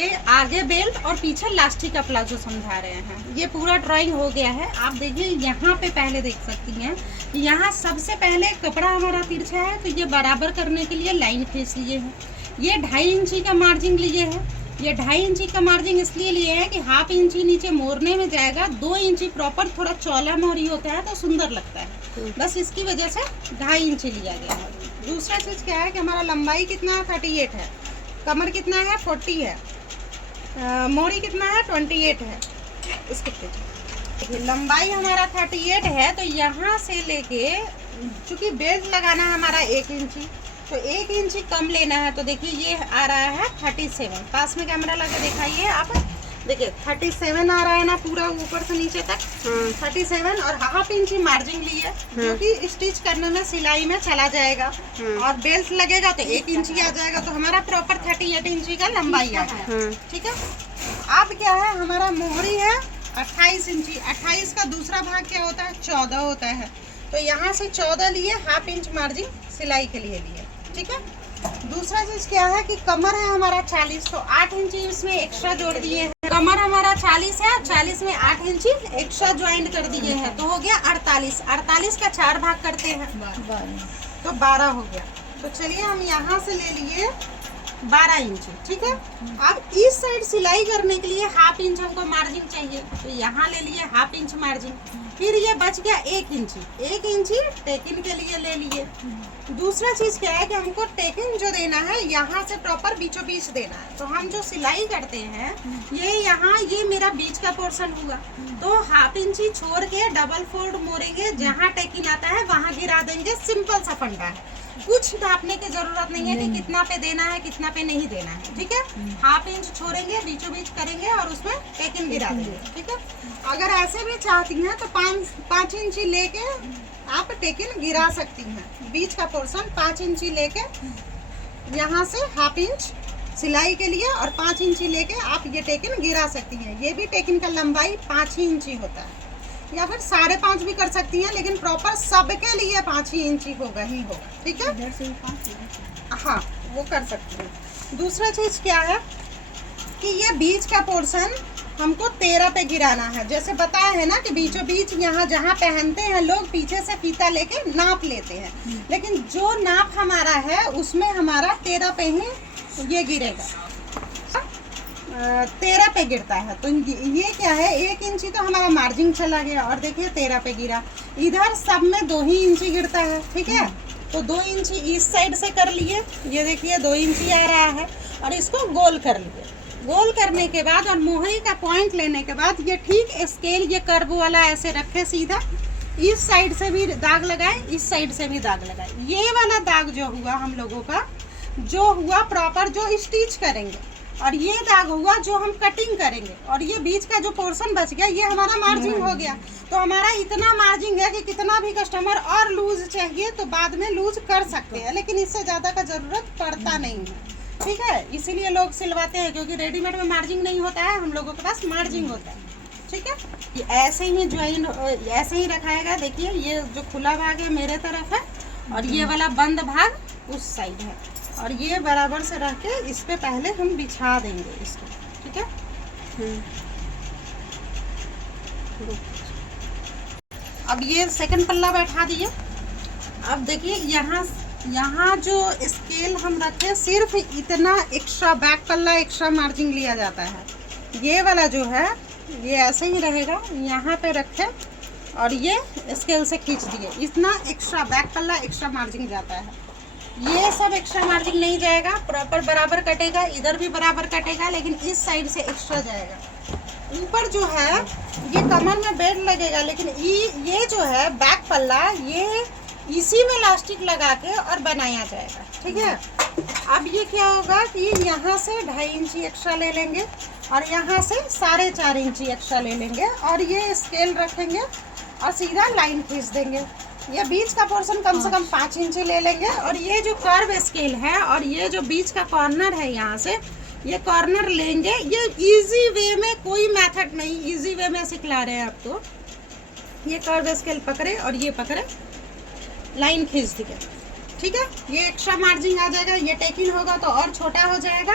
ये आगे बेल्ट और पीछे लास्टिक का प्लाजो समझा रहे हैं। ये पूरा ड्राइंग हो गया है। आप देखिए यहाँ पे पहले देख सकती हैं, यहाँ सबसे पहले कपड़ा हमारा तिरछा है, तो ये बराबर करने के लिए लाइन खींच लिए हैं। ये 2.5 इंची का मार्जिन लिए है। ये 2.5 इंची का मार्जिन इसलिए लिए है कि 1/2 इंची नीचे मोड़ने में जाएगा, 2 इंची प्रॉपर थोड़ा चौला मोहरी होता है तो सुंदर लगता है, बस इसकी वजह से 2.5 इंची लिया गया है। दूसरा चीज़ क्या है कि हमारा लंबाई कितना है, 38 है, कमर कितना है, 40 है, मोरी कितना है, 28 है। इसके पीछे लंबाई हमारा 38 है, तो यहाँ से लेके चूँकि बेल्ट लगाना है हमारा 1 इंची, तो 1 इंची कम लेना है। तो देखिए ये आ रहा है 37। पास में कैमरा लगा दिखाइए आप, देखिए 37 आ रहा है ना, पूरा ऊपर से नीचे तक 37, और 1/2 इंची मार्जिन ली है, जो कि स्टिच करने में सिलाई में चला जाएगा। और बेल्ट लगेगा तो 1 इंची आ जाएगा, तो हमारा प्रॉपर 38 इंची का लंबाई आ गया। ठीक है। अब क्या है, हमारा मोहरी है 28 इंची। 28 का दूसरा भाग क्या होता है, 14 होता है। तो यहाँ से 14 लिए, 1/2 इंच मार्जिन सिलाई के लिए लिए। ठीक है। दूसरा चीज क्या है कि कमर है हमारा 40, तो 8 इंची इसमें एक्स्ट्रा जोड़ दिए हैं। कमर हमारा 40 है, 40 में 8 इंची एक्स्ट्रा ज्वाइंट कर दिए हैं, तो हो गया 48। 48 का 4 भाग करते हैं तो 12 हो गया। तो चलिए हम यहाँ से ले लिए 12 इंची। ठीक है। अब इस साइड सिलाई करने के लिए 1/2 इंच हमको मार्जिन चाहिए, तो यहाँ ले लिए 1/2 इंच मार्जिन। फिर ये बच गया 1 इंची। 1 इंची टेकिन के लिए ले लिए। दूसरा चीज क्या है कि हमको टेकिन जो देना है, यहाँ से प्रॉपर बीचों बीच देना है। तो हम जो सिलाई करते हैं, ये यहाँ ये मेरा बीच का पोर्शन हुआ, तो 1/2 इंची छोड़ के डबल फोल्ड मोड़ेंगे, जहाँ टेकिन आता है वहाँ गिरा देंगे। सिंपल सा फंडा है, कुछ नापने की जरूरत नहीं है कि कितना पे देना है कितना पे नहीं देना है। ठीक है। 1/2 इंच छोड़ेंगे, बीचों बीच करेंगे और उसमें टेकिन गिरा देंगे। ठीक है। अगर ऐसे भी चाहती हैं तो 5 इंची लेके आप टेकिन गिरा सकती हैं। बीच का पोर्शन 5 इंची लेके यहाँ से 1/2 इंच सिलाई के लिए, और 5 इंची लेके आप ये टेकिन गिरा सकती हैं। ये भी टेकिन का लंबाई 5 ही इंची होता है, या फिर 5.5 भी कर सकती हैं, लेकिन प्रॉपर सबके लिए 5 ही इंची होगा ही होगा। ठीक है। हाँ, वो कर सकती हैं। दूसरा चीज क्या है कि ये बीच का पोर्शन हमको 13 पे गिराना है। जैसे बताया है ना कि बीचों बीच यहाँ जहाँ पहनते हैं लोग, पीछे से फीता लेके नाप लेते हैं, लेकिन जो नाप हमारा है उसमें हमारा 13 पे ही ये गिरेगा, 13 पे गिरता है। तो ये क्या है, 1 इंची तो हमारा मार्जिन चला गया, और देखिए 13 पे गिरा। इधर सब में 2 ही इंची गिरता है। ठीक है। तो 2 इंची इस साइड से कर लिए, ये देखिए 2 इंची आ रहा है, और इसको गोल कर लिए। गोल करने के बाद और मोहरी का पॉइंट लेने के बाद ये ठीक स्केल ये कर्व वाला ऐसे रखे सीधा, इस साइड से भी दाग लगाए, इस साइड से भी दाग लगाए। ये वाला दाग जो हुआ हम लोगों का, जो हुआ प्रॉपर जो स्टिच करेंगे, और ये दाग हुआ जो हम कटिंग करेंगे, और ये बीच का जो पोर्शन बच गया ये हमारा मार्जिन हो गया। तो हमारा इतना मार्जिन है कि कितना भी कस्टमर और लूज चाहिए तो बाद में लूज कर सकते हैं, लेकिन इससे ज़्यादा का ज़रूरत पड़ता नहीं है। ठीक है। इसीलिए लोग सिलवाते हैं, क्योंकि रेडीमेड में मार्जिन नहीं होता है, हम लोगों के पास मार्जिन होता है। ठीक है। ये ऐसे ही ज्वाइन ऐसे ही रखाएगा। देखिए ये जो खुला भाग है मेरे तरफ है, और ये वाला बंद भाग उस साइड है, और ये बराबर से रख के इस पे पहले हम बिछा देंगे इसको। ठीक है। अब ये सेकंड पल्ला बैठा दिए। अब देखिए यहाँ जो स्केल हम रखे, सिर्फ इतना एक्स्ट्रा बैक पल्ला एक्स्ट्रा मार्जिन लिया जाता है। ये वाला जो है ये ऐसे ही रहेगा, यहाँ पे रखे और ये स्केल से खींच दिए, इतना एक्स्ट्रा बैक पल्ला एक्स्ट्रा मार्जिन जाता है। ये सब एक्स्ट्रा मार्जिन नहीं जाएगा, प्रॉपर बराबर कटेगा, इधर भी बराबर कटेगा, लेकिन इस साइड से एक्स्ट्रा जाएगा। ऊपर जो है ये कमर में बेल्ट लगेगा, लेकिन ये जो है बैक पल्ला ये इसी में इलास्टिक लगा के और बनाया जाएगा। ठीक है। अब ये क्या होगा कि यहाँ से 2.5 इंची एक्स्ट्रा ले लेंगे, और यहाँ से 4.5 इंची एक्स्ट्रा ले लेंगे, और ये स्केल रखेंगे और सीधा लाइन खींच देंगे। ये बीच का पोर्शन कम से कम 5 इंची ले लेंगे, और ये जो कर्व स्केल है और ये जो बीच का कॉर्नर है, यहाँ से ये कॉर्नर लेंगे। ये इजी वे में, कोई मेथड नहीं, इजी वे में सिखला रहे हैं आपको। ये कर्व स्केल पकड़े और ये पकड़े, लाइन खींच दिए। ठीक है। ये एक्स्ट्रा मार्जिन आ जाएगा, ये टेकिंग होगा तो और छोटा हो जाएगा,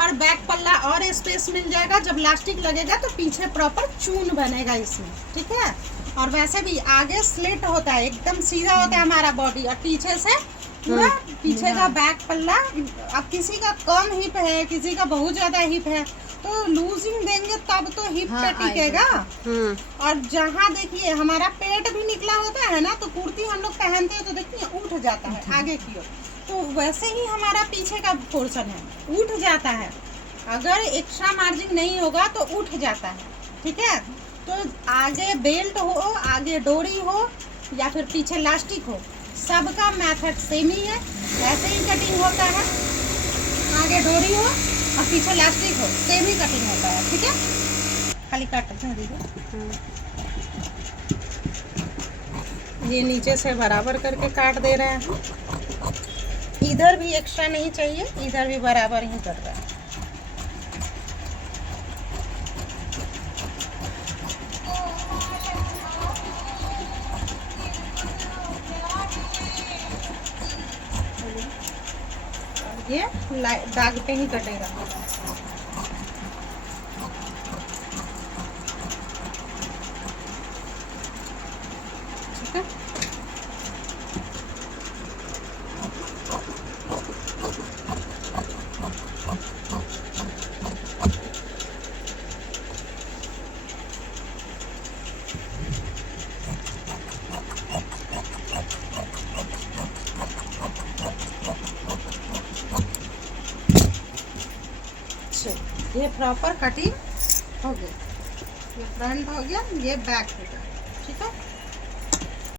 और बैक पल्ला और स्पेस मिल जाएगा। जब लास्टिक लगेगा तो पीछे प्रॉपर चून बनेगा इसमें, ठीक है। और वैसे भी आगे स्लिट होता है, एकदम सीधा होता है हमारा बॉडी, और पीछे से पूरा पीछे का बैक पल्ला। अब किसी का कम हिप है, किसी का बहुत ज्यादा हिप है, तो लूजिंग देंगे तब तो हिप पे टिकेगा। और जहाँ देखिए हमारा पेट भी निकला होता है ना, तो कुर्ती हम लोग पहनते हैं तो देखिए उठ जाता है आगे की ओर, तो वैसे ही हमारा पीछे का पोर्शन है, उठ जाता है। अगर एक्स्ट्रा मार्जिन नहीं होगा तो उठ जाता है, ठीक है। तो आगे बेल्ट हो, आगे डोरी हो, या फिर पीछे लास्टिक हो, सबका मेथड सेम ही है। ऐसे ही कटिंग होता है, आगे डोरी हो और पीछे लास्टिक हो, सेम ही कटिंग होता है, ठीक है। खाली काट दीजिए, ये नीचे से बराबर करके काट दे रहे हैं। इधर भी एक्स्ट्रा नहीं चाहिए, इधर भी बराबर ही कर रहा है। ये दाग पे ही कटेगा। ठीक है, ये प्रॉपर कटिंग हो गया। ये फ्रंट हो गया, ये बैक हो गया, ठीक है।